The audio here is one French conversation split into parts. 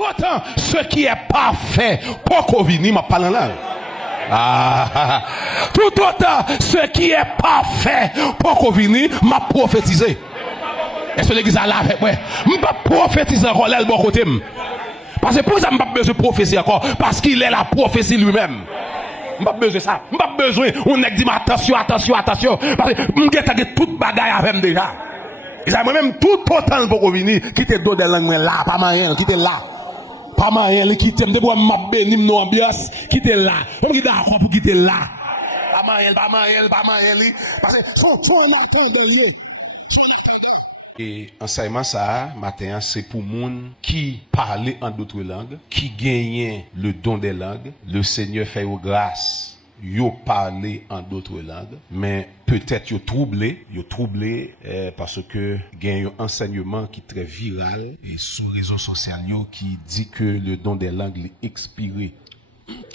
Tout autant, ce qui est parfait, pour qu'on vienne, m'a parlé là. Tout autant, ce qui est parfait, pour qu'on vienne, m'a prophétisé. Est-ce que l'église a là avec moi? Je ne peux pas prophétiser encore là, le bon côté. Parce que pour ça, je n'ai pas besoin de prophétie encore. Parce qu'il est la prophétie lui-même. Je n'ai pas besoin de ça. Je n'ai pas besoin. On a dit attention. Parce que je n'ai toute bagaille avec moi déjà. Et ça, moi-même, tout autant pour venir, qui te donne des langues là, pas moyen, qui te là. Pas moyen, qui te me m'a béni, mon ambiance, qui te là. On est d'accord pour qui te là. Pas moyen. Parce que son là, ton derrière. Et enseignement ça, matin, c'est pour moun qui parlait en d'autres langues, qui gagnait le don des langues. Le Seigneur fait aux grâces, yo parler en d'autres langues, mais peut-être yo troublé parce que gagne un enseignement qui est très viral et sur les réseaux sociaux qui dit que le don des langues est expiré.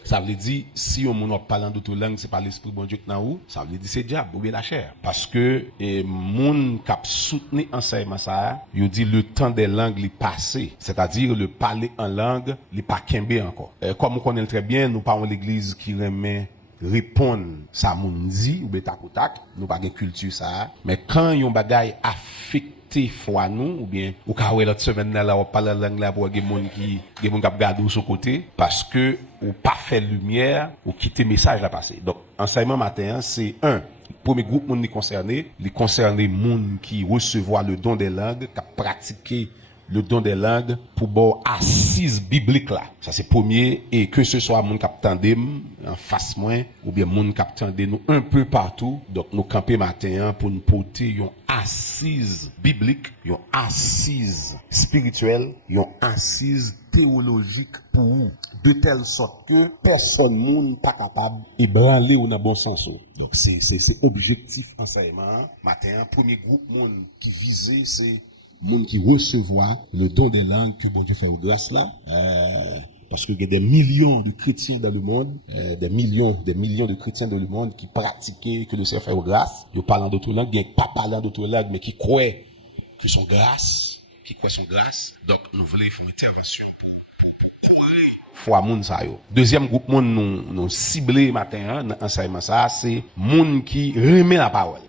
Ça veut dire, si on parle d'autres langues, c'est pas l'esprit bon Dieu qui n'a où, ça veut dire c'est diable, ou bien la chair. Parce que, moun qui a soutenu enseignement ça, il dit le temps des langues est passé. C'est-à-dire, le parler en langue, il n'est pas kembe encore. Comme on connaît très bien, nous parlons l'église qui remet répondre ça moun dit, ou bien tac ou tac, nous pas de culture ça. Mais quand yon bagay affecté foi nous, ou bien, ou ka l'autre semaine là, on parle la langue là pour des moun qui garder sur côté, parce que, ou pas fait lumière, ou quitter message là passer. Donc, enseignement matin, c'est premier groupe moun les concernés moun qui recevoir le don des langues, qui pratiquer le don des langues pour bon assise biblique là. Ça c'est premier, et que ce soit moun k'ap tande en face moi ou bien moun k'ap tande nous un peu partout. Donc nous camper matin pour nous porter une assise biblique, une assise spirituelle, une assise théologique pour vous, de telle sorte que personne moun pas capable ébranler ou dans bon sens. Donc c'est objectif enseignement matin. Premier groupe moun qui visait c'est monde qui recevoir le don des langues que bon Dieu fait aux grâces là, parce qu'il y a des millions de chrétiens dans le monde, des millions de chrétiens dans le monde qui pratiquent que le Seigneur fait aux grâces, ils parlent d'autres langues, bien pas parlant d'autres langues, mais qui croient que son grâce, donc nous voulons faire une intervention pour courir foi moun sa yo. Deuxième groupe moun nous ciblé matin dans enseignement ça, c'est moun qui remet la parole,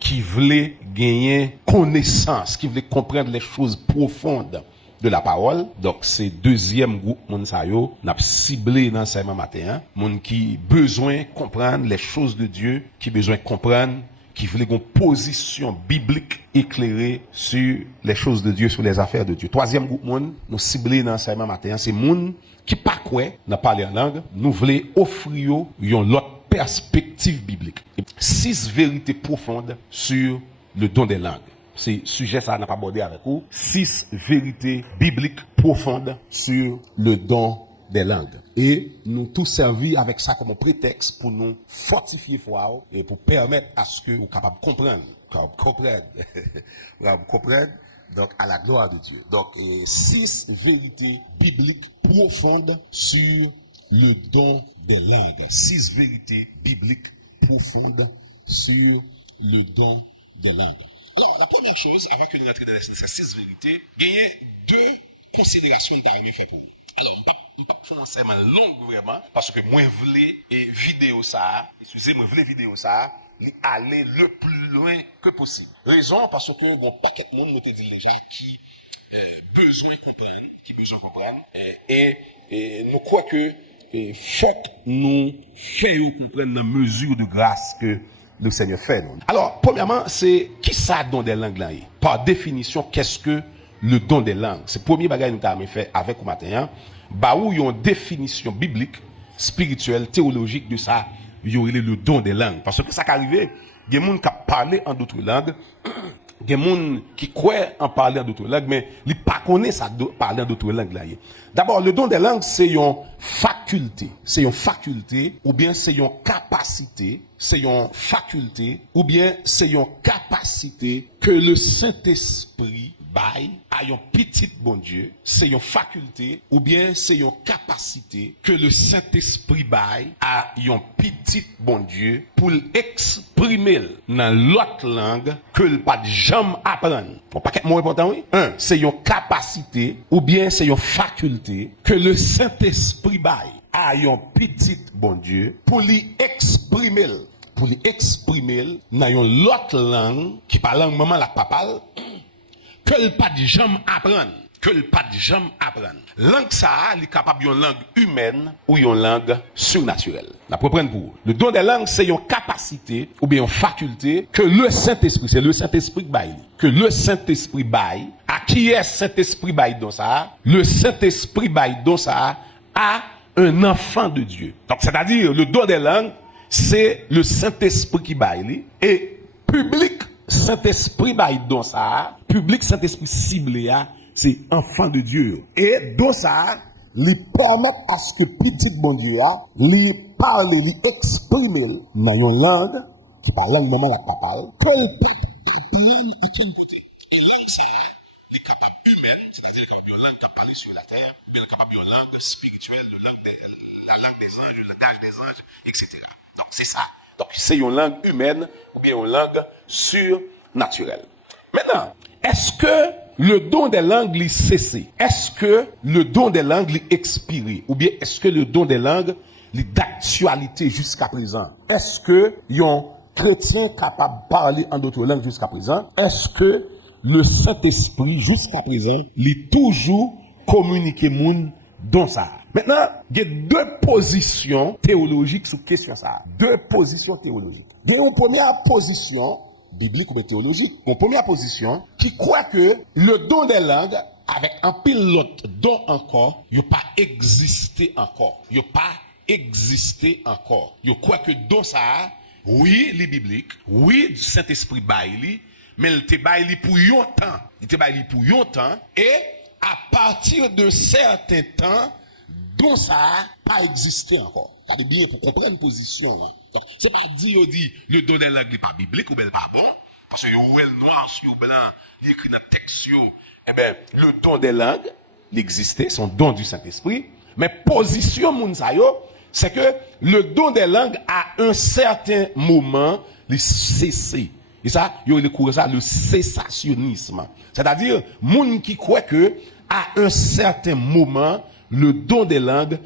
qui voulait gagner connaissance, qui voulait comprendre les choses profondes de la parole. Donc c'est deuxième groupe moun sa yo n'a ciblé dans enseignement matin, moun qui besoin comprendre les choses de Dieu, qui besoin comprendre, qui voulait une position biblique éclairée sur les choses de Dieu, sur les affaires de Dieu. Troisième groupe moun, nous ciblé dans l'enseignement matin, c'est moun qui pas quoi, n'a parlé en langue, nous voulons offrir une autre perspective biblique. 6 vérités profondes sur le don des langues. C'est sujet ça n'a pas abordé avec vous. 6 vérités bibliques profondes sur le don des langues. Et nous tous servi avec ça comme prétexte pour nous fortifier foi et pour permettre à ce que vous capable comprendre. Donc à la gloire de Dieu. Donc 6 vérités bibliques profondes sur le don des langues. 6 vérités bibliques profondes sur le don des langues. Alors la première chose, avant que nous entrions dans ces 6 vérités, il y a 2 considérations que nous avons fait pour vous. Alors, nous ne pouvons pas faire un enseignement long vraiment, parce que moi, je voulais vidéo ça, aller le plus loin que possible. Raison, parce que bon paquet de monde, nous te dit déjà, qui besoin comprendre, et nous croyons que faut que nous fassions comprendre la mesure de grâce que le Seigneur fait. Nous. Alors, premièrement, c'est qui ça don des langues là? Par définition, qu'est-ce que le don des langues? C'est le premier bagage que nous avons fait avec vous matin. Où il y a une définition biblique, spirituelle, théologique de ça, il y aurait le don des langues. Parce que ça qui arrive, il y a des gens qui parlent en d'autres langues, il y a des gens qui croient en parler en d'autres langues, mais ils ne connaissent pas parler en d'autres langues. D'abord, le don des langues, c'est une faculté. C'est une faculté, ou bien c'est une capacité, ou bien c'est une capacité que le Saint-Esprit bail à un petit bon Dieu, c'est une faculté ou bien c'est une capacité que le Saint-Esprit bail à un petit bon Dieu pour l'exprimer dans l'autre langue que le pas de jamais apprendre. Bon, pas qu'être moins important, oui. Un, c'est une capacité ou bien c'est une faculté que le Saint-Esprit bail à un petit bon Dieu pour l'exprimer dans une autre langue qui parle langue maman la papal que le pas de jamais apprendre. Langue ça, il est capable d'une langue humaine ou une langue surnaturelle. La pour prendre pour. Le don des langues, c'est une capacité ou bien une faculté que le Saint-Esprit, c'est le Saint-Esprit baille. Que le Saint-Esprit baille. À qui est Saint-Esprit baille dans ça? Le Saint-Esprit baille dans ça à un enfant de Dieu. Donc, c'est-à-dire, le don des langues, c'est le Saint-Esprit qui baille. Et public Saint-Esprit baille dans ça, public Saint-Esprit ciblé, c'est enfant de Dieu. Et dans ça, lui permettre à ce que petit bon Dieu lui parle, lui exprime dans une langue qui parle langue maman la papale, quel peuple est bien à quel côté. Et langue ça, les capables humaines, c'est-à-dire les langue qui parle sur la terre, mais les capables une langue spirituelle, la langue des anges, le langage des anges, etc. Donc c'est ça. Donc c'est une langue humaine ou bien une langue surnaturelle. Maintenant, est-ce que le don des langues l'est cessé? Est-ce que le don des langues l'est expiré? Ou bien est-ce que le don des langues l'est d'actualité jusqu'à présent? Est-ce que un chrétien capable de parler en d'autres langues jusqu'à présent? Est-ce que le Saint-Esprit jusqu'à présent l'est toujours communiqué moun dans ça? Maintenant, il y a deux positions théologiques sur question ça. Deux positions théologiques. Il y a une première position biblique ou théologique. Une première position qui croit que le don des langues avec un pilote don encore, il n'a pas existé encore. Il n'a pas existé encore. Il croit que don ça, oui, les bibliques, oui, du Saint-Esprit baili, mais il te baili pour longtemps. Il te baili pour longtemps et à partir de certains temps, don ça pas existé encore. C'est bien pour comprendre une position. Donc, c'est pas dire le don des langues n'est pas biblique ou bien pas bon, parce que le noir sur le blanc, il écrit dans le texte, eh bien, le don des langues, il existait, son don du Saint-Esprit, mais position mounsayo, c'est que le don des langues à un certain moment, il cessé. Et ça, il y a ça, le cessationnisme. C'est-à-dire, moun qui croit que à un certain moment, le don des langues,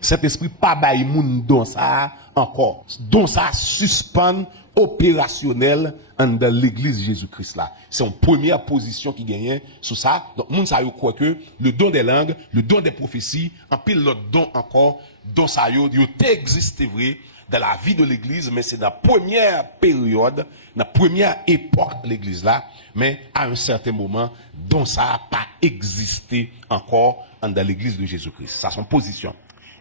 cet esprit pas bail moun don ça encore. Don ça suspend opérationnel dans l'église Jésus-Christ là. C'est une première position qui gagne sur ça. Donc moun ça yo croit que le don des langues, le don des prophéties, en pile l'autre don encore, don ça yo existe vrai dans la vie de l'église, mais c'est dans la première période, dans la première époque de l'église là, mais à un certain moment, don ça n'a pas existé encore dans l'église de Jésus-Christ. Ça, son position.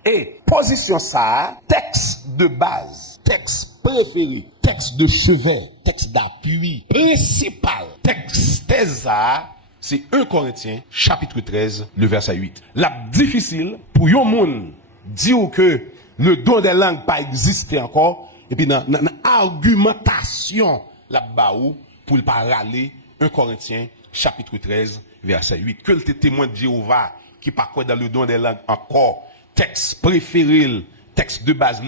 Et position ça, texte de base, texte préféré, texte de chevet, texte d'appui, principal, texte ça, c'est 1 Corinthiens, chapitre 13, le verset 8. La difficile, pour yon moun, dire que le don des langues pas existé encore, et puis dans argumentation, la baou, pour ne pas râler, 1 Corinthiens, chapitre 13, verset 8. Que le témoin de Jéhovah, qui pas quoi dans le don des langues encore, texte préféré, texte de base,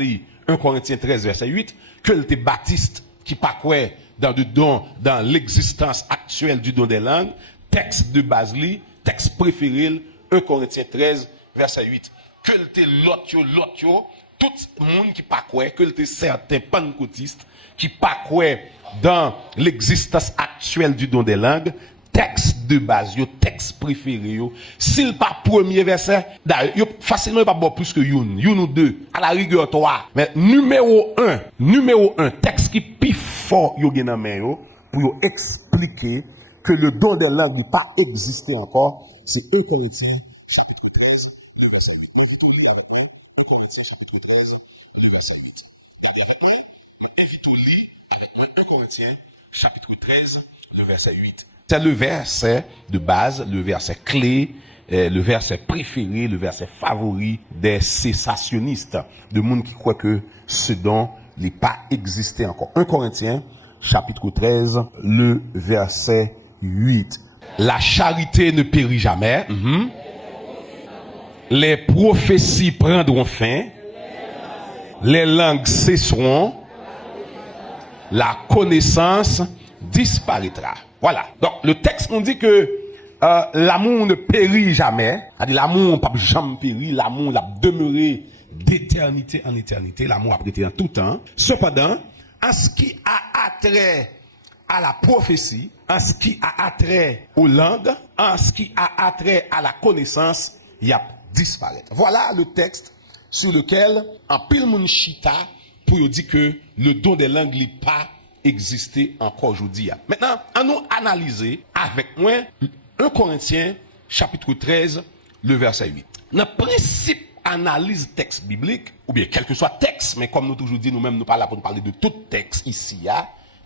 1 Corinthiens 13, verset 8, que le baptiste, qui pas quoi dans le don, dans l'existence actuelle du don des langues, texte de base, texte préféré, 1 Corinthiens 13, verset 8. Que le l'autre, tout le monde qui pas quoi, que le certains pentecôtistes, qui pas quoi dans l'existence actuelle du don des langues, texte de base, texte préféré, s'il pas premier verset, d'ailleurs, facilement pas bon plus que une ou deux, à la rigueur trois, mais numéro un, texte qui plus fort yo gen nan men yo, pour expliquer que le don des langues n'est pas existé encore, c'est 1 Corinthiens, chapitre 13, le verset 8. Vous tournez avec moi, 1 Corinthiens, chapitre 13, le verset 8. Regardez avec moi, invite au lit avec moi, 1 Corinthiens, chapitre 13, le verset 8. C'est le verset de base, le verset clé, le verset préféré, le verset favori des cessationnistes, de monde qui croient que ce don n'est pas existé encore. 1 Corinthiens, chapitre 13, le verset 8. La charité ne périt jamais. Les prophéties prendront fin. Les langues cesseront. La connaissance disparaîtra. Voilà. Donc, le texte nous dit que l'amour ne périt jamais. C'est-à-dire, l'amour n'a pas jamais péri. L'amour l'a demeuré d'éternité en éternité. L'amour a prêté en tout temps. Cependant, en ce qui a attrait à la prophétie, en ce qui a attrait aux langues, en ce qui a attrait à la connaissance, il y a disparaître. Voilà le texte sur lequel en pile moun chita pour dire que le don des langues n'est pas existé encore aujourd'hui. Maintenant, à nous analyser avec moi 1 Corinthiens chapitre 13, le verset 8. Dans le principe analyse texte biblique, ou bien quel que soit texte, mais comme nous toujours dit, nous-mêmes nous parlons pour nous parler de tout texte ici,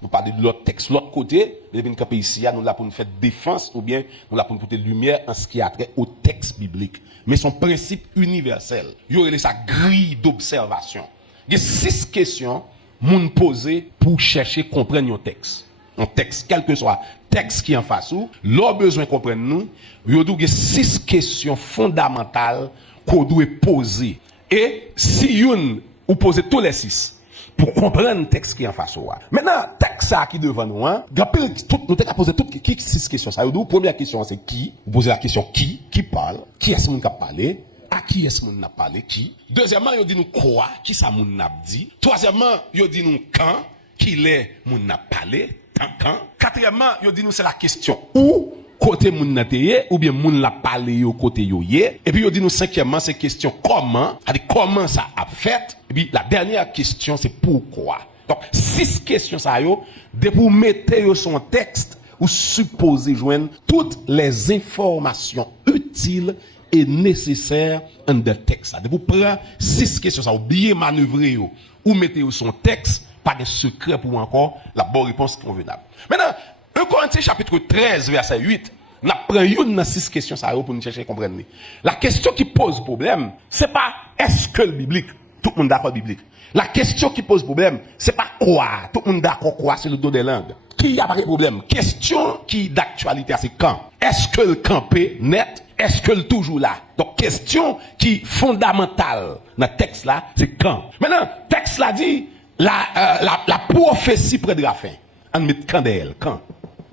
nous parlons de l'autre texte, l'autre côté, nous ici, nous là pour nous faire défense, ou bien nous là pour nous porter lumière en ce qui a trait au texte biblique. Mais son principe universel, il y aurait sa grille d'observation. Il y a 6 questions moun poser pour chercher comprendre un texte. Un texte, quel que soit texte qui en face ou, l'on besoin comprendre nous, il y a 6 questions fondamentales qu'on doit poser. Et si ou poser tous les 6 pour comprendre le texte qui est en face ou. Maintenant, texte qui devant nous, nous avons posé toutes 6 questions. Ça, première question, c'est qui? Vous posez la question qui parle? Qui est-ce qui a parlé? À qui est-ce qu'on a parlé? Qui? Deuxièmement, il dit nous quoi? Qui ça moun a dit? Troisièmement, il dit nous quand? Qui l'est moun a parlé? Quand? Quatrièmement, il dit nous c'est la question où? Côté moun na teye, ou bien moun la parlé yo côté yo yé. Et puis il dit nous cinquièmement, c'est question comment? C'est-à-dire comment ça a fait? Et puis la dernière question, c'est pourquoi? Donc 6 questions ça yo, de pour mettre yo son texte ou supposer joindre toutes les informations utiles et nécessaire en de texte. De vous prendre 6 questions, ça, ou bien manœuvrer, ou mettez son texte, pas de secret pour encore la bonne réponse convenable. Maintenant, 1 Corinthiens chapitre 13, verset 8, on prend une 6 questions, ça, pour nous chercher à comprendre. La question qui pose problème, c'est pas est-ce que le biblique, tout le monde d'accord biblique. La question qui pose problème, c'est pas quoi, tout le monde d'accord quoi, c'est le dos des langues. Qui a pas de problème? Question qui d'actualité, c'est quand? Est-ce que le campé net? Est-ce que le toujours là? Donc, question qui est fondamentale dans le texte là, c'est quand? Maintenant, le texte là dit, la prophétie près de la fin. On met quand d'elle? Quand?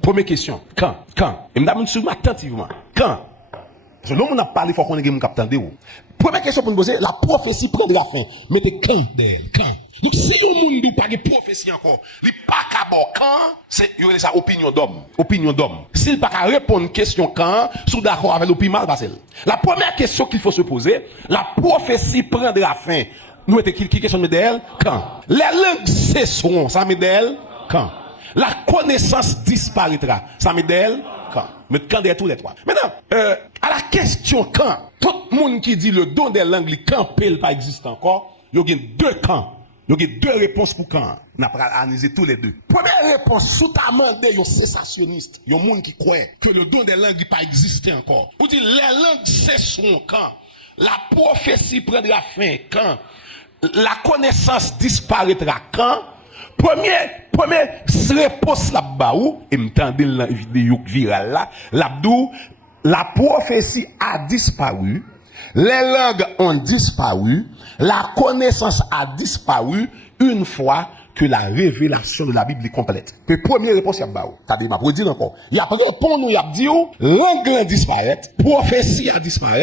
Première question. Quand? Et m'dame nous attentivement. Quand? Parce que l'homme on a parlé, il faut qu'on ait un capitaine de où. Première question pour nous poser, la prophétie près de la fin. Mettez quand d'elle? Quand? Donc, si on ne pas de prophétie encore, il pas qu'à quand, c'est, il y a sa opinion d'homme. Opinion d'homme. S'il pas qu'à répondre une question quand, sous d'accord avec l'opinion mal passé. La première question qu'il faut se poser, la prophétie prend de la fin. Nous, qui question de elle? Quand? Les langues cesseront, ça met d'elle? Quand? La connaissance disparaîtra, ça met d'elle? Quand? Mais quand d'elle tous les trois. Maintenant, à la question quand, tout le monde qui dit le don des langues, les camps, pas existe encore, il y a 2 camps. Il y a 2 réponses pour quand. On a analysé tous les 2. Première réponse, sous ta main de cessationniste, il y a des gens qui croient que le don des langues n'a pas existé encore. Vous dites, les langues cesseront quand? La prophétie prendra fin quand? La connaissance disparaîtra quand? Première réponse là-bas, et m'entendez la vidéo virale là, l'abdou, la prophétie a disparu. Les langues ont disparu, la connaissance a disparu une fois que la révélation de la Bible est complète. Que première réponse, il y a bao. C'est-à-dire, pour dire encore, il y a pour nous, il y a dit, langue a disparu, prophétie a disparu,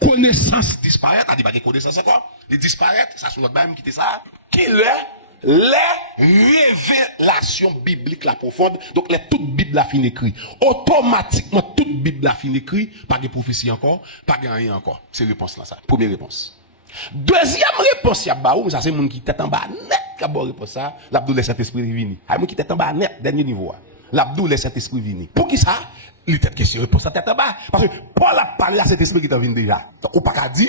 connaissance disparaît, c'est-à-dire, pas de connaissance encore, les disparaître, ça sur notre Bible qui était ça, qui est les révélations bibliques la profonde. Donc, toute Bible a fini écrit. Automatiquement, toute Bible a fini écrit. Pas de prophétie encore, pas de rien encore. C'est réponse là, ça. Première réponse. Deuxième réponse, il y a baou, ça c'est mon qui tête en bas net, qui a bon réponse ça. L'abdou le Saint-Esprit vini. Ah, mon qui tête en bas net, dernier niveau. L'abdou le Saint-Esprit vini. Pour qui ça? Il était question réponse à tête en bas. Parce que Paul a parlé à cet esprit qui est venu déjà. Donc, on pas qu'à dire,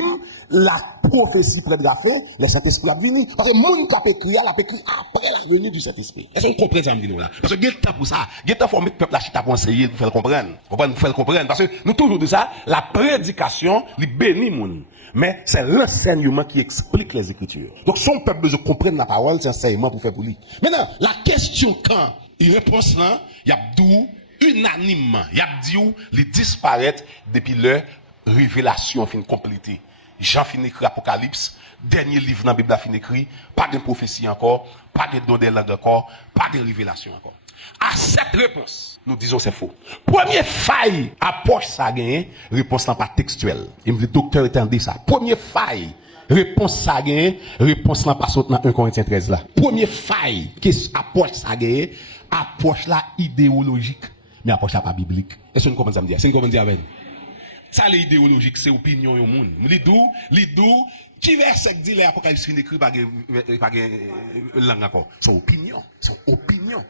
la prophétie près de la fin, le Saint-Esprit a venu. Parce que mon qui a écrit après la venue du Saint-Esprit. Est-ce qu'on comprend ça, là? Parce que, il y a temps pour ça. Il y a temps pour mettre le peuple là, pour enseigner, pour faire le comprendre. Pour faire le comprendre. Parce que, nous toujours de ça, la prédication, les bénit moun. Mais c'est l'enseignement qui explique les Écritures. Donc, son peuple besoin de comprendre la parole, c'est enseignement pour faire pour lui. Maintenant, la question quand, il répond là, il y a d'où unanimement, il a dit où il disparaît depuis leur révélation fin complétée. Jean fin écrit Apocalypse, dernier livre dans la Bible a fin écrit, pas de prophétie encore, pas de don de langue encore, pas de révélation encore. À cette réponse, nous disons c'est faux. Première faille, approche ça gagné, réponse n'est pas textuelle. Il me dit, docteur entendez ça. Première faille, réponse ça gagné, réponse n'est pas sortie dans 1 Corinthiens 13 là. Première faille, approche ça gagné, approche là idéologique, mais approche là pas biblique. Est-ce que vous comprenez ça me dire? C'est une comprenez avec? Ça l'idéologique, c'est opinion au monde. L'idou, qui verset dit l'Apocalypse fin écrit par langue encore. Son opinion.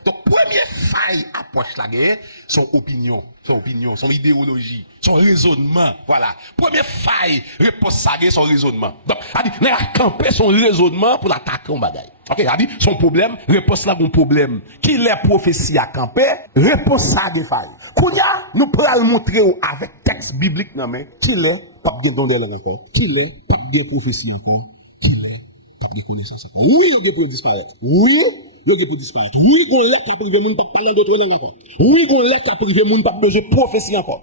Donc, première faille approche la guerre, son opinion, son idéologie, son raisonnement. Voilà. Première faille, réponse ça son raisonnement. Donc, a dit, il a campé son raisonnement pour l'attaquer en bagaille. Ok, a dit, son problème, réponse là, mon problème. Qui les prophéties à camper, réponse ça des failles. Kouya, nous pouvons le montrer avec texte biblique, non mais, qui l'est, pas bien dans l'air encore. Qui l'est, pas bien prophétie encore. Qui l'est, pas bien connaissance encore. Oui, il peut disparaître. Oui, il peut disparaître. Oui, on l'est à priver, moun pas parler d'autres langues encore. Oui, on l'est à priver, moun pas besoin de prophétie encore.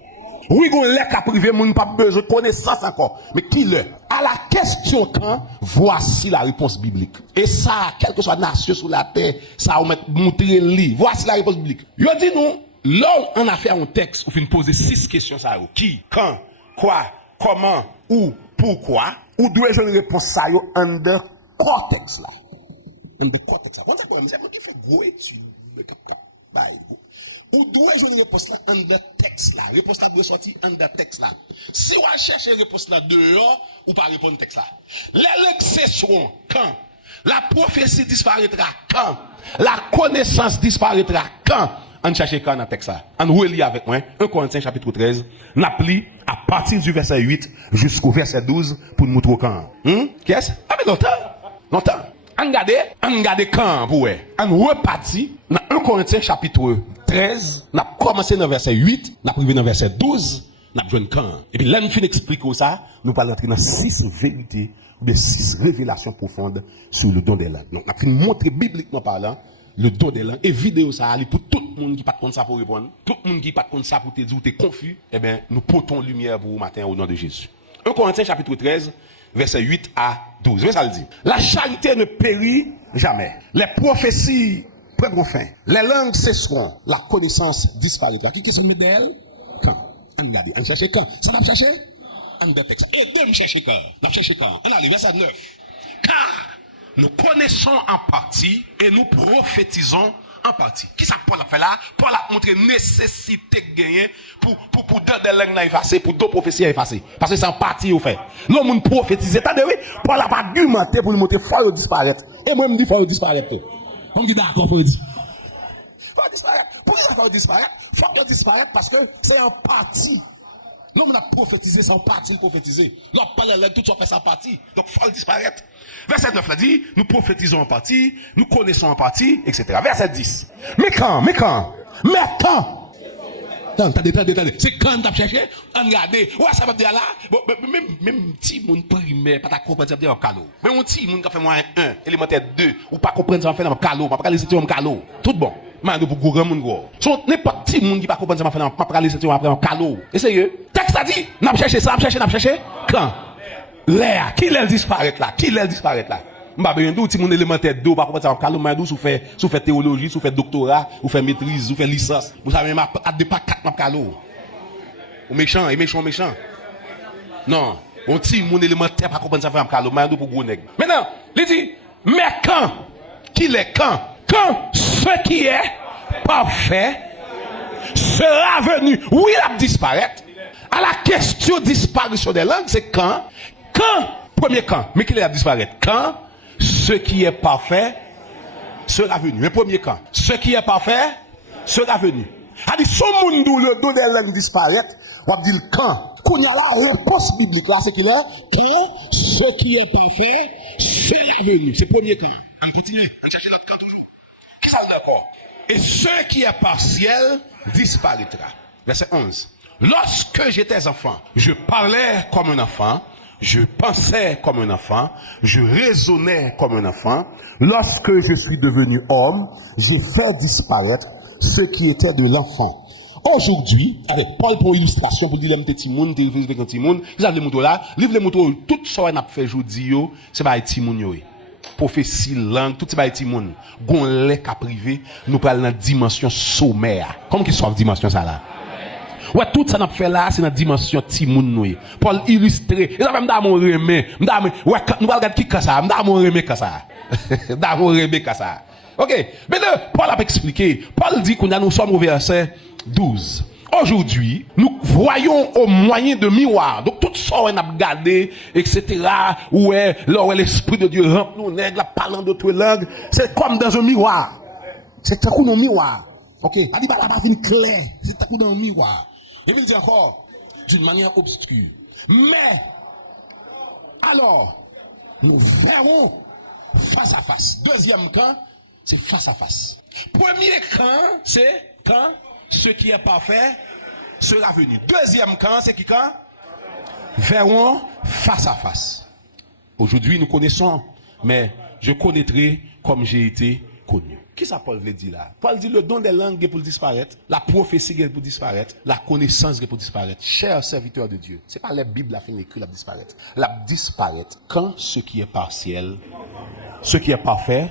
Oui, on l'est à priver, moun pas besoin de connaissance encore. Mais qui l'est? À la question quand, voici la réponse biblique. Et ça, quelle que soit la nation sur la terre, ça va montrer le livre. Voici la réponse biblique. Yo dit nous, là, on a fait un texte, on finit poser 6 questions ça. Qui, quand, quoi, comment, où, pourquoi, ou dois-je une réponse ça en de cortex là. En de cortex là. Comment ça peut faire gros étude le cap. Ou dois-je une réponse là en de texte là. Réponse là de sortir en de texte là. Si on cherche une réponse là dehors, ou pas répondre texte là. Les l'excession quand la prophétie disparaîtra quand la connaissance disparaîtra quand on cherche quand dans texte ça. On relit avec moi 1 Corinthiens chapitre 13, n'appli à partir du verset 8 jusqu'au verset 12 pour nous montrer quand. Qu'est-ce? Ah mais longtemps. On regarde quand pour on repartit dans 1 Corinthiens chapitre 13, on a commencé dans verset 8, on a privé dans verset 12, on a besoin de quand. Et puis là, nous finissons d'expliquer ça, nous parlons dans 6 vérités, ou bien 6 révélations profondes sur le don des langues. Donc, on a fini de montrer bibliquement parlant le don des langues. Et vidéo ça, pour tout le monde qui n'a pas de ça pour répondre, tout le monde qui n'a pas de ça pour te dire ou tu es confus, eh bien, nous portons lumière pour vous matin au nom de Jésus. 1 Corinthiens chapitre 13, verset 8 à 12. Vous ça le dit. La charité ne périt jamais. Les prophéties prendront fin. Les langues cesseront. La connaissance disparaîtra. Qui sont les d'elles? Quand? On regarde. On cherche quand? Ça va me chercher? On va texte. Et deux me chercher quand? On cherche quand? On arrive verset 9. Car nous connaissons en partie et nous prophétisons en partie. Qui ça Paul a fait là? Paul a montré nécessité de gagner pour deux des langues effacer, pour deux prophéties effacer. Parce que c'est en partie au fait. L'homme nous prophétise. T'as oui? Paul a pas argumenté pour nous montrer faut disparaître. Et moi, je me dis faut disparaître. On me dit d'accord, faut dire. Faut disparaître. Pourquoi ça faut disparaître? Faut disparaître parce que c'est en partie. L'homme a prophétisé, c'est en partie prophétisé. L'homme parle là, tout ça fait sa partie. Donc, faut disparaître. Verset 9 là dit, nous prophétisons en partie, nous connaissons en partie, etc. Verset 10. Mais quand? Attendez. C'est quand t'as cherché? Regardez. Ouais, ça va dire là. Bon, même petit monde primaire, pas ta comprendre ça dire en calo. Mais un petit monde qui fait moyen 1, élémentaire 2, ou pas comprendre ça fait dans calo, pas les études en calo. Tout bon. Mais pour grand monde gros. Son n'importe petit monde qui pas comprendre ça fait dans pas les études après en calo. Essayez. Texte a dit, n'a cherché ça, n'a cherché. Quand? L'air, qui l'air disparaître là? M'ba ben tout petit monde élémentaire 2 pas comprendre ça en calo, mais sous fait théologie, sous fait doctorat, ou fait maîtrise, ou fait licence. Vous savez même à deux pas 4 m'a calo. Ou méchant. Non, on petit monde élémentaire pas comprendre ça fait en calo, mais pour gros nèg. Maintenant, il dit mais quand ce qui est parfait sera venu, oui, il va disparaître. À la question disparition des langues, c'est quand, premier quand, mais qu'il va disparaître. Quand ce qui est parfait sera venu. Mais premier quand, ce qui est parfait sera venu. A dit, son monde où le don des langues disparaît, on va dire quand. Quand il y a la réponse biblique là, c'est qu'il est quand ce qui est parfait sera venu. C'est premier quand. On continue. Qui ça d'accord? Et ce qui est partiel disparaîtra. Verset 11. Lorsque j'étais enfant, je parlais comme un enfant, je pensais comme un enfant, je raisonnais comme un enfant. Lorsque je suis devenu homme, j'ai fait disparaître ce qui était de l'enfant. Aujourd'hui, avec Paul pour illustration, pour dire les petits moun, t'es réfléchi avec un petit moun, ils ont les motos là, livre les motos, tout ça qu'on a fait aujourd'hui, c'est pas les petits moun yo. Prophétie, langue, tout ça petit moun. Gon lè ka privé, nous parlons dans dimension sommaire. Comment qu'il soit dimension ça là? Ouais, tout ça n'a fait là, c'est dans dimension ti moun nou. Paul illustré. Et ça fait m'da mon remé, ouais, nous va regarder qui ka ça, m'da mon remé ka ça. M'da mon remé ka ça. OK, mais là, Paul a expliqué. Paul dit qu'on a nous sommes au verset 12. Aujourd'hui, nous voyons au moyen de miroir. Donc, tout ça, on a regardé, etc. Ouais, là où l'Esprit de Dieu remplit nos nègres, la parlant d'autres langues. C'est comme dans un miroir. C'est comme dans un miroir. OK? Il dit, la base est claire. C'est comme dans un miroir. Il veut dire encore, d'une manière obscure. Mais, alors, nous verrons face à face. Deuxième camp, c'est face à face. Premier camp, c'est quand ce qui est parfait sera venu. Deuxième camp, c'est qui quand? Verront face à face. Aujourd'hui, nous connaissons, mais je connaîtrai comme j'ai été connu. Qui ça Paul veut dire là? Paul dit le don des langues est pour disparaître, la prophétie est pour disparaître, la connaissance est pour disparaître. Chers serviteurs de Dieu, c'est pas la Bible la fin écrit la disparaître. La disparaître quand ce qui est partiel, ce qui est parfait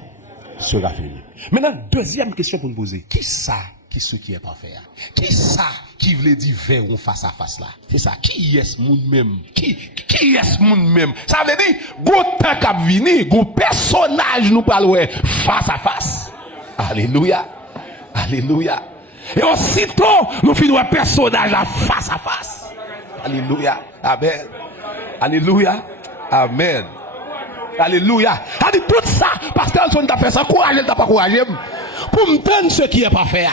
sera venu. Maintenant, deuxième question pour nous poser. Qui ça? Qui ce qui est parfait? Qui ça qui veut dire verront face à face là? C'est ça. Qui est ce monde même? Qui est ce monde même? Ça veut dire, go temps cap vini, go personnage nous parle face à face. Alléluia. Alléluia. Et aussitôt, nous finissons un personnage là face à face. Alléluia. Amen. Alléluia. Amen. Alléluia. A dit tout ça, pasteur Alson t'a fait ça, courage, il t'a pas couragé. Pour me donner ce qui est parfait.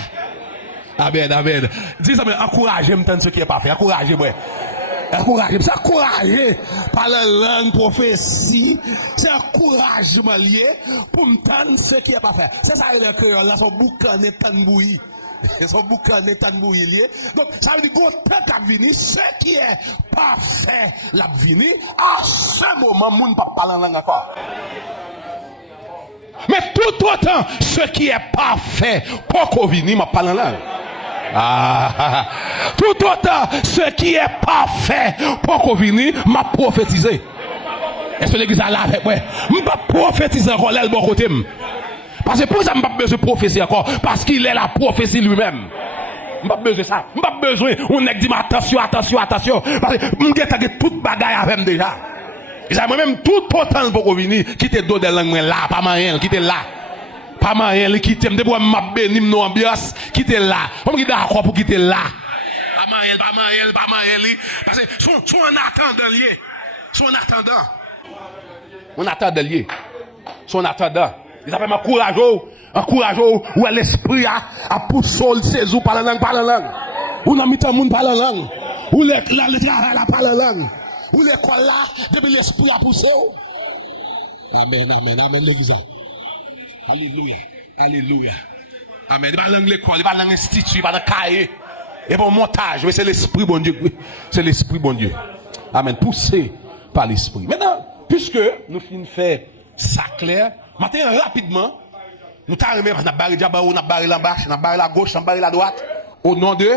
Amen, amen. Dis ça, mais encouragez me donner ce qui est parfait. Encouragez-moi. Encouragez-moi. C'est encourager par la langue prophétie. C'est encouragement lié pour me donner ce qui est parfait. C'est ça, les créoles là, son boucan est tanbouilli. Ils sont boucan est tanbouilli lié. Donc, ça veut dire que quand tu venir, ce qui est parfait, l'a venir, à ce moment, moun pas parler en langue encore. Mais tout autant, ce qui est parfait, pour qu'on vienne, m'a parlé en langue. Tout autant, ce qui est parfait, pour qu'on vienne, m'a prophétisé. Est-ce que l'église a là avec moi? Je ne vais pas prophétiser encore là, le bon côté. Parce que pour ça, je n'ai pas besoin de prophétie encore. Parce qu'il est la prophétie lui-même. Je n'ai pas besoin de ça. Je n'ai pas besoin. On a dit, attention, attention, attention. Parce que je n'ai toute bagaille avec déjà. J'ai moi-même tout autant pour venir quitter d'autres des langues là, pas moyen, quitter là. Pas moyen, quitter, me pour m'a béni mon ambiance, quitter là. Comme qui d'accord pour quitter là. Pas moyen, pas moyen, pas moyen. Parce que son en attendant lié. Son attendant. On attend de lié. Son attendant. Ils appellent encourage où l'esprit a poussé ses ou par la langue. On a mis tout le monde par la langue. Où le travail par la langue. Où l'école là, depuis l'esprit a poussé. Amen, amen, amen, l'église. Alléluia, alléluia. Amen. Il va dans l'école, il va dans l'institut, il va dans le cahier. Et bon montage, mais c'est l'esprit bon Dieu. C'est l'esprit bon Dieu. Amen. Poussé par l'esprit. Maintenant, puisque nous finissons faire ça clair, maintenant rapidement, nous t'arrivons, on a barré Diaba, on a barré la bas, on a barré la gauche, on a barré la droite. Au nom de.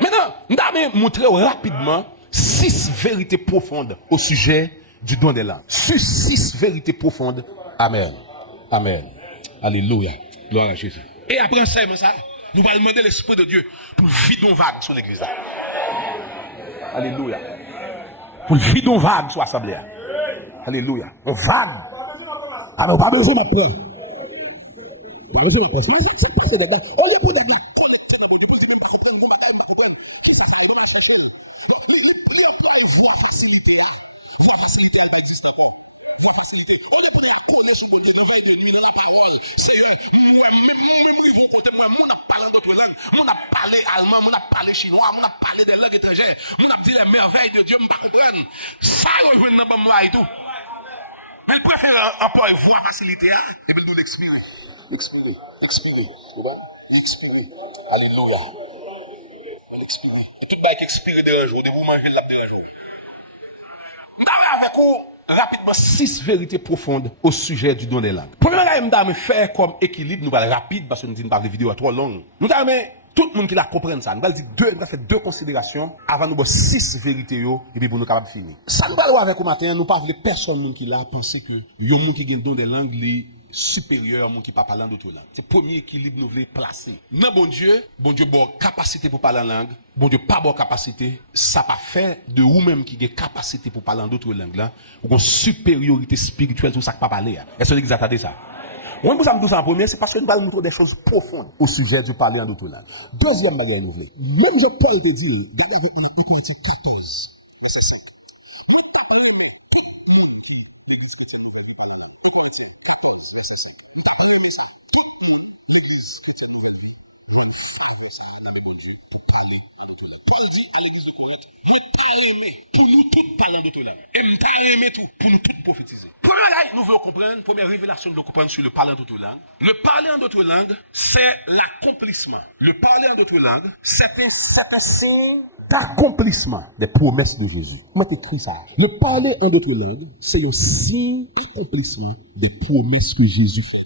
Maintenant, nous allons montrer rapidement 6 vérités profondes au sujet du don des langues. 6 vérités profondes. Amen. Amen. Alléluia. Gloire à Jésus. Et après ça, nous allons demander l'Esprit de Dieu pour vider une vague sur l'église. Alléluia. Pour vider une vague sur l'assemblée. Alléluia. Une vague. Alors, pas besoin de peur. Pas besoin de peur. C'est pas ça. Mon a parlé allemand, mon a parlé chinois, mon a parlé des langues étrangères, mon a dit les merveilles de Dieu, je ne comprends pas. Ça, je vais dans le et tout. Mais il préfère avoir une voix facilité et puis nous l'exprimer. Exprimer. Alléluia. On l'exprime. Et tout le monde qui expire de un jour, de vous manger de la de un jour. Nous avons avec vous. rapidement 6 vérités profondes au sujet du don des langues. Premièrement, nous allons faire comme équilibre, nous allons rapide parce que nous disons que la vidéo est trop longue. Nous allons tout le monde qui la comprenne ça. Nous allons faire 2 considérations avant nous 6 vérités et puis pour nous capables de finir. Ça nous parle avec au matin, nous parlons de personne qui l'a pensé que y a un monde qui a don des langues supérieur à qui ne parle d'autres langues. C'est le premier équilibre que nous voulons placer. Non, bon Dieu, bon capacité pour parler en langue, bon Dieu, pas bonne capacité, ça pas fait de vous-même qui a capacité pour parler d'autres langues là, ou une supériorité spirituelle sur ça que pas parler. Est-ce que vous avez ça? On vous tout ça en premier, c'est parce que nous allons montrer des choses profondes au sujet du parler en d'autres langues. Deuxième manière, nous voulons. Même je peux te dire, dans le Corinthiens 14, ça c'est. Pour nous tous parler en d'autres langues. Et nous avons aimé tout pour nous tous prophétiser. Première, nous voulons comprendre, première révélation, nous devons comprendre sur le parler en d'autres langues. Le parler en d'autres langues, c'est l'accomplissement. Le parler en d'autres langues, c'est un signe d'accomplissement des promesses de Jésus. Moi, t'écris ça. Le parler en d'autres langues, c'est le signe d'accomplissement des promesses que Jésus fait.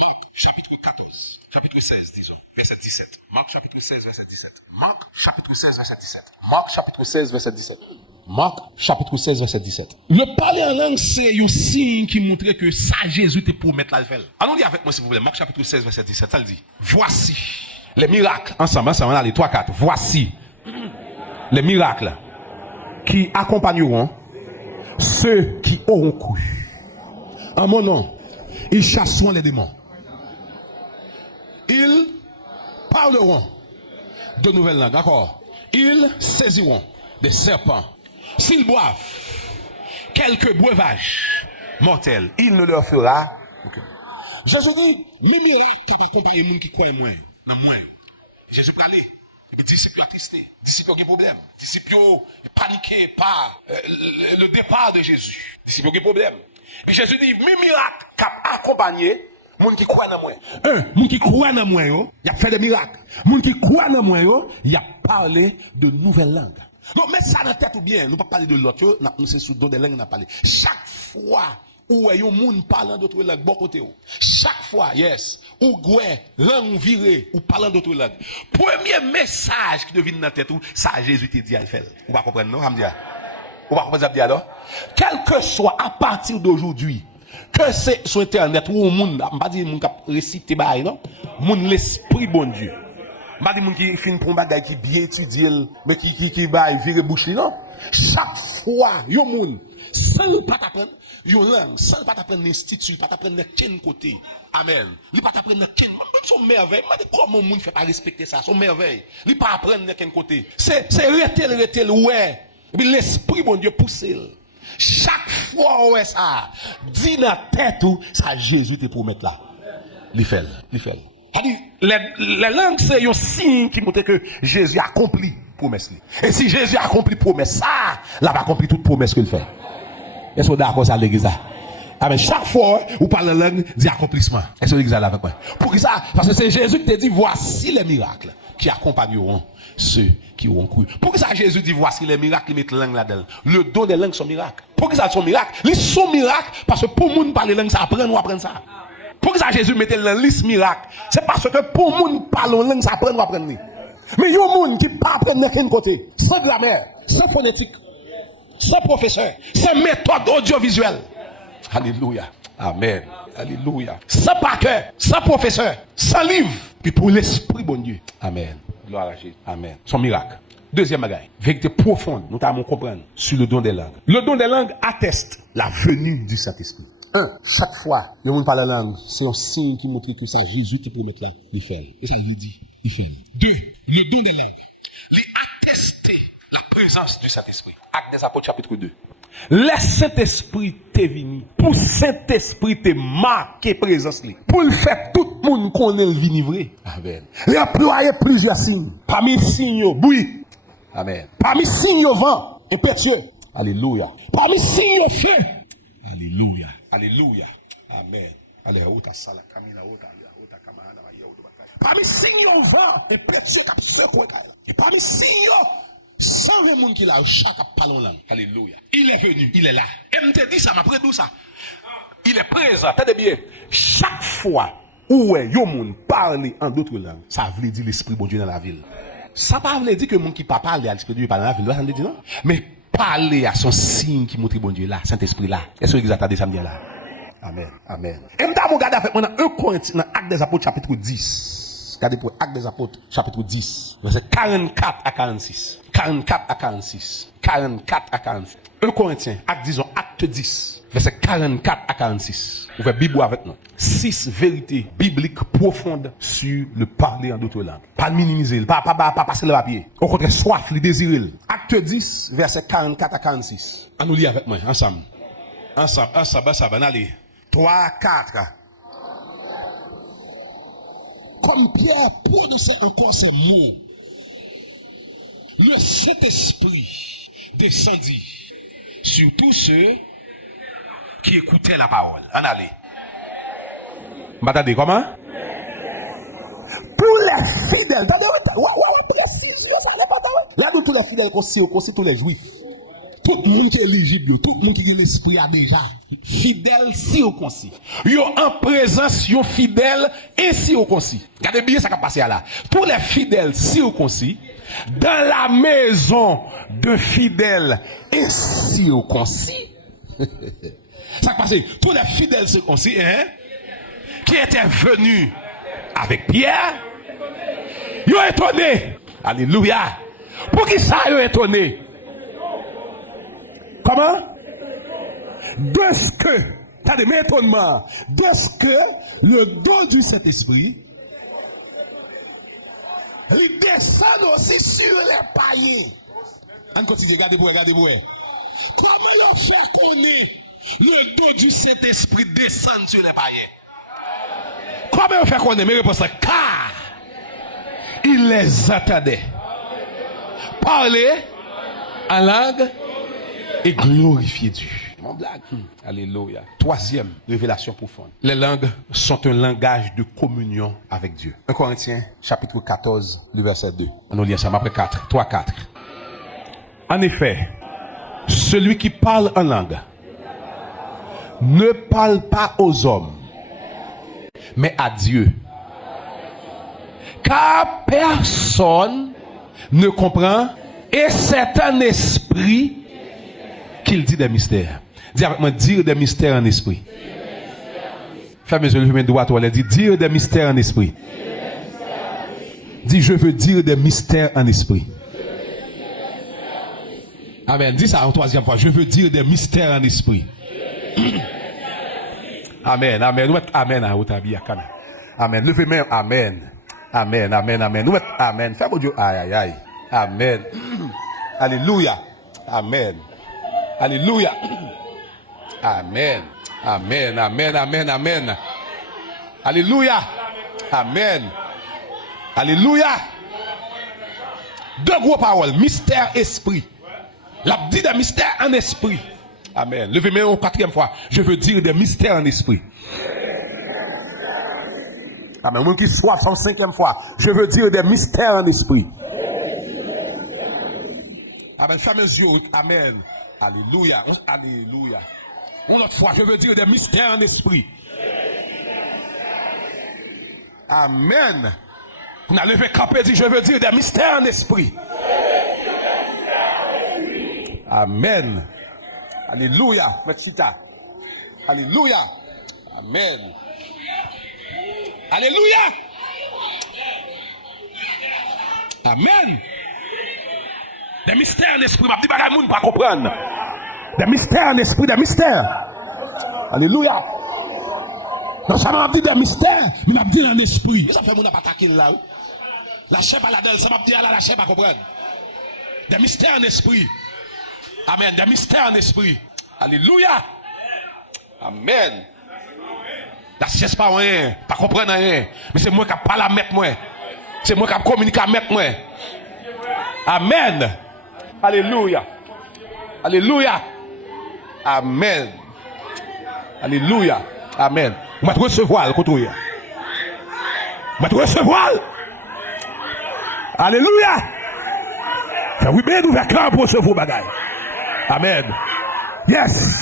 Marc, chapitre 14, chapitre 16, disons, verset 17. Marc, chapitre 16, verset 17. Marc, chapitre 16, verset 17. Marc, chapitre 16, verset 17. Marc, chapitre 16, verset 17. Le parler en langue, c'est un signe qui montrait que ça, Jésus te promet la faire. Allons lire avec moi, s'il vous plaît. Marc, chapitre 16, verset 17. Ça le dit. Voici les miracles. Ensemble, allez, 3, 4. Voici les miracles qui accompagneront ceux qui auront cru. En mon nom, ils chasseront les démons. Ils parleront de nouvelles langues, d'accord? Ils saisiront des serpents. S'ils boivent quelques breuvages mortels, il ne leur fera. Okay. Jésus dit, les miracles qui accompagnent les gens qui croient en moi, dans moi. Jésus peut aller. Les disciples attristés, les disciples ont des problèmes, les disciples ont paniqué par le départ de Jésus. Les disciples ont des problèmes. Et Jésus dit, mes miracles qui accompagnent les gens qui croient en moi. Les gens qui croient en moi, il a fait des miracles. Les gens qui croient en moi, il a parlé de nouvelles langues. Non, mais ça dans la tête ou bien, nous ne pas parler de l'autre, nous c'est sous d'autres langues, nous parlé. Chaque fois où il y a un monde parlant d'autres langues, bon côté. Chaque fois, yes, où ouais, langue virée, ou parlant d'autres langues. Premier message qui devine dans la tête, ça Jésus te dit à le faire. Vous pas comprendre, non, Hamdia? Vous pas comprendre ça, alors? Quel que soit à partir d'aujourd'hui, que c'est sur Internet ou au monde, je ne pas dire que je récite, non? Mon l'esprit, bon Dieu. Je ne pas dire qui finit pour un bagage qui bien étudié, mais qui va virer bouche, non? Chaque fois, yo moun, sans pas t'apprendre, yo langue, sans pas t'apprendre l'institut, pas t'apprendre de quel côté. Amen. Li pas t'apprendre de quel, même son merveille, comment moun fait pas respecter ça, son merveille. Li pas apprendre de quel côté. C'est retel, ouais. Mais l'esprit, bon Dieu, pousse. Chaque fois, ouais, ça, dit dans la tête, ça, Jésus te promet là. Li fait. Les langues, c'est un signe qui montre que Jésus a accompli promesse. Et si Jésus a accompli promesse, ça, là, va accomplir toute promesse qu'il fait. Est-ce que vous êtes d'accord ça, l'église? Amen. Chaque fois, vous parlez la langue, dit accomplissement. Est-ce que l'église est là avec moi? Pour ça? Parce que c'est Jésus qui te dit, voici les miracles qui accompagneront ceux qui auront cru. Pour ça, Jésus dit, voici les miracles, il met la langue là-dedans. Le don des langues sont miracles. Pour ça, sont miracles? Ils sont miracles parce que pour le monde parler langue, ça apprend ou apprendre ça. Pour ça, Jésus mettait dans la liste miracle. C'est parce que pour le monde parler langue, ça apprend ou apprendre. Mais il y a des gens qui ne parlent pas de côté. Sans grammaire, sans phonétique, sans professeur, sans méthode audiovisuelle. Alléluia. Amen. Alléluia. Sans parquet, sans professeur, sans livre. Puis pour l'esprit, bon Dieu. Amen. Gloire à Jésus. Amen. Son miracle. Deuxième bagaille. Vérité profonde, nous devons comprendre sur le don des langues. Le don des langues atteste la venue du Saint-Esprit. Chaque fois, le monde parle la langue, c'est un signe qui montre que ça, Jésus te promet là, il fait. Et ça veut dire, il fait. 2. Le don des langues. Il atteste la présence du Saint-Esprit. Acte des Apôtres, chapitre 2. Laisse Saint-Esprit te venir. Pour Saint-Esprit te marquer présence. Pour le faire, tout le monde connaît le vinivré. Amen. Il a employé plusieurs signes. Parmi les signes, bruit. Amen. Parmi les signes, vent impétueux. Alléluia. Parmi les signes, feu. Alléluia. Alléluia. Amen. Alléluia. Parmi les signes, vent impétueux. Et parmi les signes, 120 personnes qui là, chaque parle en langue. Alléluia. Il est venu, il est là. Et me te dit ça, m'après tout ça. Il est présent. Attendez bien. Chaque fois où yon moun parle en d'autres langues, ça veut dire l'esprit bon Dieu dans la ville. Ça ne veut dire que moun qui pas parle à l'esprit de Dieu parle dans la ville. Ça veut dire non. Mais parler à son signe qui montre bon Dieu là, Saint-Esprit là. Est-ce que vous attendez ça me dit là? Amen. Amen. Et m'ta regarder avec moi dans 1 Corinthiens, dans Actes des Apôtres chapitre 10. Regardez pour Actes des Apôtres chapitre 10, verset 44 à 46. 44 à 46. 44 à 46. 1 Corinthiens, disons Acte 10, verset 44 à 46. Ouvrez Bible avec nous. 6 vérités bibliques profondes sur le parler en d'autres langues. Pas minimiser, pas passer le papier. Au contraire, soif, le désir. Acte 10, verset 44 à 46. On nous lit avec moi, ensemble. Ensemble, allez. 3, 4. Comme Pierre prononçait encore ces mots, le Saint-Esprit descendit sur tous ceux qui écoutaient la parole. En allez. M'attendez comment? Pour les fidèles. Là, nous tous les fidèles aussi tous les juifs. Tout le monde qui est éligible, tout le monde qui a l'esprit a déjà. Fidèle si au concis. Yo en présence, yo fidèle et si au concis. Regardez bien ça qui a passé là. Tous les fidèles si au concis, dans la maison de fidèles et si au concis. Ça qui a passé. Tous les fidèles si au concis, hein, qui étaient venus avec Pierre, yo étonné. Alléluia. Pour qui ça yo étonné? Comment? De ce que, t'as des étonnements, de ce que le don du Saint-Esprit, il descend aussi sur les païens. On continue, regardez vous. Comment il fait connaître le don du Saint-Esprit descend sur les païens? Comment il fait connaître? Mes réponses, car il les attendait. Parler en langue et glorifier Dieu. Mon blague. Alléluia. Troisième révélation profonde. Les langues sont un langage de communion avec Dieu. 1 Corinthiens, chapitre 14, le verset 2. On nous lit ça après 4. 3, 4. En effet, celui qui parle en langue ne parle pas aux hommes, mais à Dieu. Car personne ne comprend et c'est un esprit qu'il dit des mystères. Dis avec moi, dire des mystères en esprit. Fermez les yeux, levez mes doigts, toi, dit dire des mystères en esprit. Dis, je veux dire des mystères en esprit. Amen. Dis ça en troisième fois. Je veux dire des mystères en esprit. Amen. Amen. Amen. Amen. Levez mes mains. Amen. Amen. Amen. Amen. Amen. Fermez les yeux. Aïe, aïe, aïe. Amen. Alléluia. Amen. Alléluia. Amen. Amen. Amen. Amen. Amen. Alléluia. Amen. Alléluia. Deux gros paroles. Mystère, esprit. La dit des mystères en esprit. Amen. Levez-moi une quatrième fois. Je veux dire des mystères en esprit. Amen. Moi qui soif en cinquième fois. Je veux dire des mystères en esprit. Amen. Fermez les yeux. Amen. Alléluia. Alléluia. Une autre fois, je veux dire des mystères en esprit. Amen. On a levé campé et dit, je veux dire des mystères en esprit. Amen. Alléluia. Machita. Alléluia. Amen. Alléluia. Amen. Des mystères en esprit. Je ne sais pas si pas comprendre. Des mystères en esprit, des mystères. Alléluia. Non, ça m'a dit des mystères, mais m'a dit en esprit. Ça fait mon attaquer là. La chair pas là-dedans, ça m'a dit là, la chair pas comprendre. Des mystères en esprit. Amen. Des mystères en esprit. Alléluia. Amen. La chair pas rien, pas comprendre rien. Mais c'est moi qui parle avec moi. C'est moi qui communique avec moi. Amen. Alléluia. Alléluia. Amen. Alléluia. Amen. On va te recevoir le côté. On va te recevoir. Alléluia. Oui, bien ouvert cœur pour recevoir bagaille. Amen. Yes.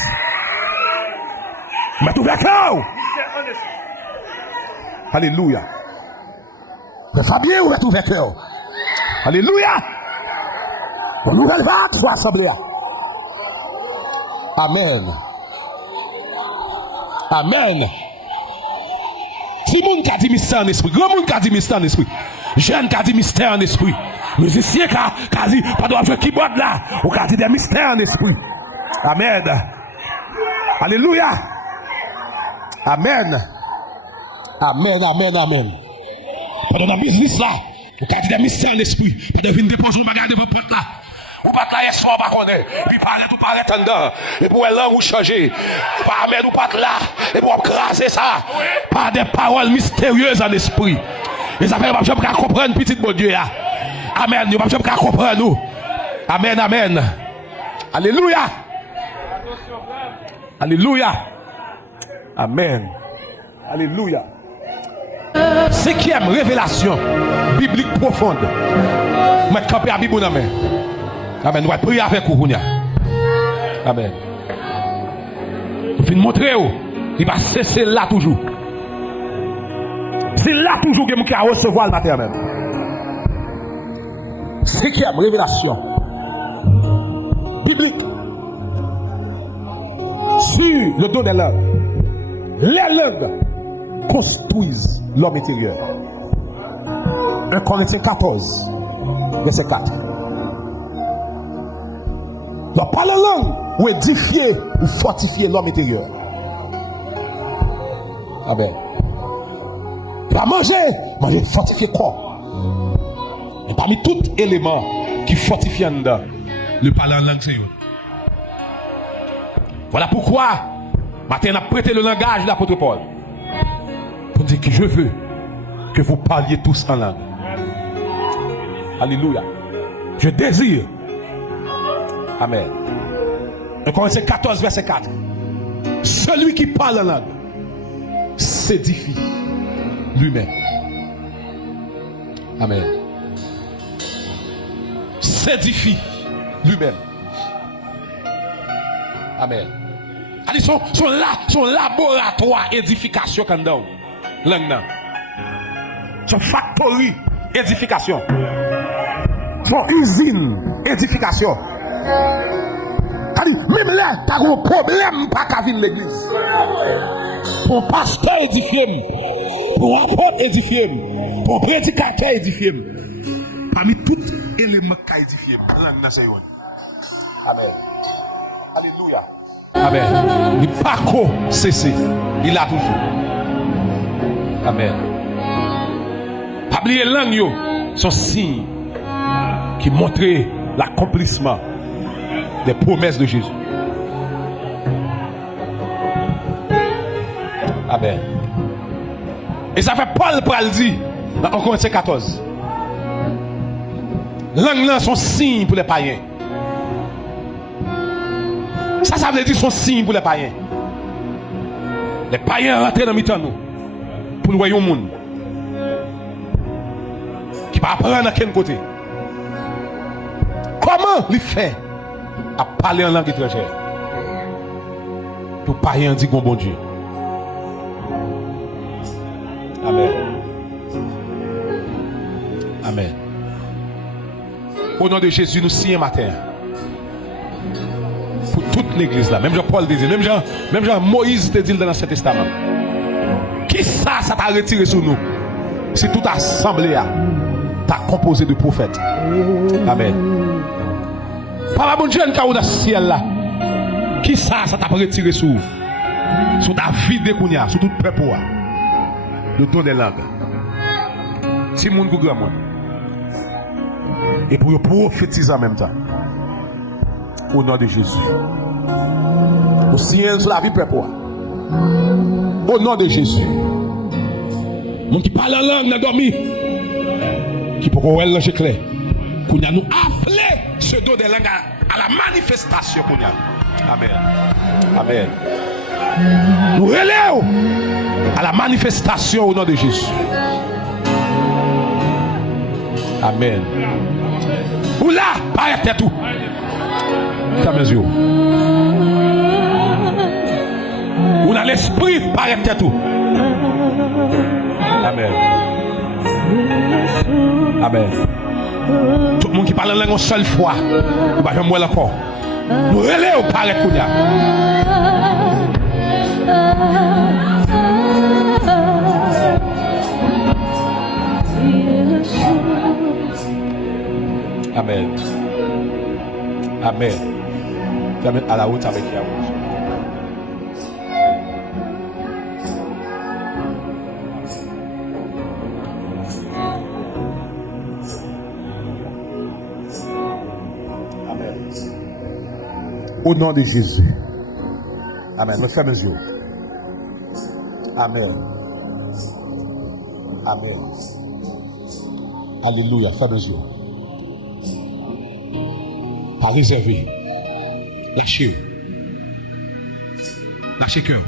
Mais ouvert cœur. Alléluia. Le Fabien ouvert cœur. Alléluia. Une nouvelle vague pour l'assemblée. Amen. Amen. Si moun ka dit mystère en esprit, grand moun ka dit mystère en esprit, jeune ka dit mystère en esprit, musicien ka dit, pas de jouer keyboard là, ou ka dit des mystères en esprit. Amen. Alléluia. Amen. Amen, amen, amen. Pas de business là, ou ka dit des mystères en esprit, pas de venir déposer un bagage devant porte là. Ou pas là, hier soir, pas connaître. Puis parler, tout parler tendant. Et pour elle, ou changer. Pas amener, ou pas là. Et pour craser ça. Par des paroles mystérieuses en esprit. Et ça fait, je ne peux pas comprendre, petit bon Dieu. Amen. Je ne peux pas comprendre, nous. Amen, amen. Alléluia. Alléluia. Amen. Alléluia. Cinquième révélation biblique profonde. Mettre camper à Bible dans la main. Amen. Nous allons prier avec vous. Amen. Vous finissez de montrer où il va cesser là toujours. C'est là toujours que vous allez recevoir le matin. Amen. Cinquième révélation biblique sur le dos des langues. Les langues construisent l'homme intérieur. 1 Corinthiens 14, verset 4. Donc, par la langue, ou édifier ou fortifier l'homme intérieur. Amen. Pas manger, fortifier le corps. Et parmi tous les éléments qui fortifient en dedans, le parler en langue, c'est eux. Voilà pourquoi, maintenant, on a prêté le langage de l'apôtre Paul. Pour dire que je veux que vous parliez tous en langue. Alléluia. Je désire. Amen. Donc, Corinthiens 14, verset 4. Celui qui parle en langue s'édifie lui-même. Amen. S'édifie lui-même. Amen. Allez, son laboratoire édification quand dans langue nan. Son factory édification. Son usine édification. Même là, tu as un problème pas qu'à venir l'église. Pour pasteur édifié, pour apôtre édifié, pour prédicateur édifié. Parmi tous les éléments qui édifié, langue nan c'est yon. Amen. Alléluia. Amen. Il pas qu'au cesser. Il a toujours. Amen. Pas oublier langue yo, son signe qui montre l'accomplissement des promesses de Jésus. Amen. Et ça fait Paul pour le dire dans 1 Corinthiens 14. Langue là son signe pour les païens. Ça veut dire son signe pour les païens. Les païens rentrent dans le nous pour le royaume monde. Qui va apprendre à quel côté. Comment il fait à parler en langue étrangère? Pour païens dit bon Dieu. Amen. Amen. Au nom de Jésus, nous signons matin. Pour toute l'église là. Même Jean-Paul dit, même Jean Moïse te dit dans l'Ancien Testament. Qui ça t'a retiré sur nous? C'est toute assemblée là. T'as composé de prophètes. Amen. Par la bonne jeune qui est dans le ciel là. Qui ça t'a retiré sur ta vie de Kounia, sur tout peuple. Le don des langues. Si moun kou grand monde. Et pour prophétiser en même temps. Au nom de Jésus. Au ciel sur la vie peuple. Au nom de Jésus. Moun qui parle en langue n'a dormi. Qui peut qu'on l'ange clair. Qu'on a nous appelé ce don des langues à la manifestation qu'on a. Amen. Amen. Nous relèvons à la manifestation au nom de Jésus. Amen. Ou là, arrêtez tout. Fermez les yeux. Ou dans l'esprit, arrêtez tout. Amen. Amen. Tout le monde qui parle en langue une seule fois, il va jamais encore. Nous relèvons au paraître pour nous. Amen. Amen. Amen. À la route avec Yahweh. Amen. Au nom de Jésus. Amen. Me ferme les yeux. Amen. Amen. Alléluia. Ferme les yeux. Pas réservé. Lâchez. Lâchez cœur.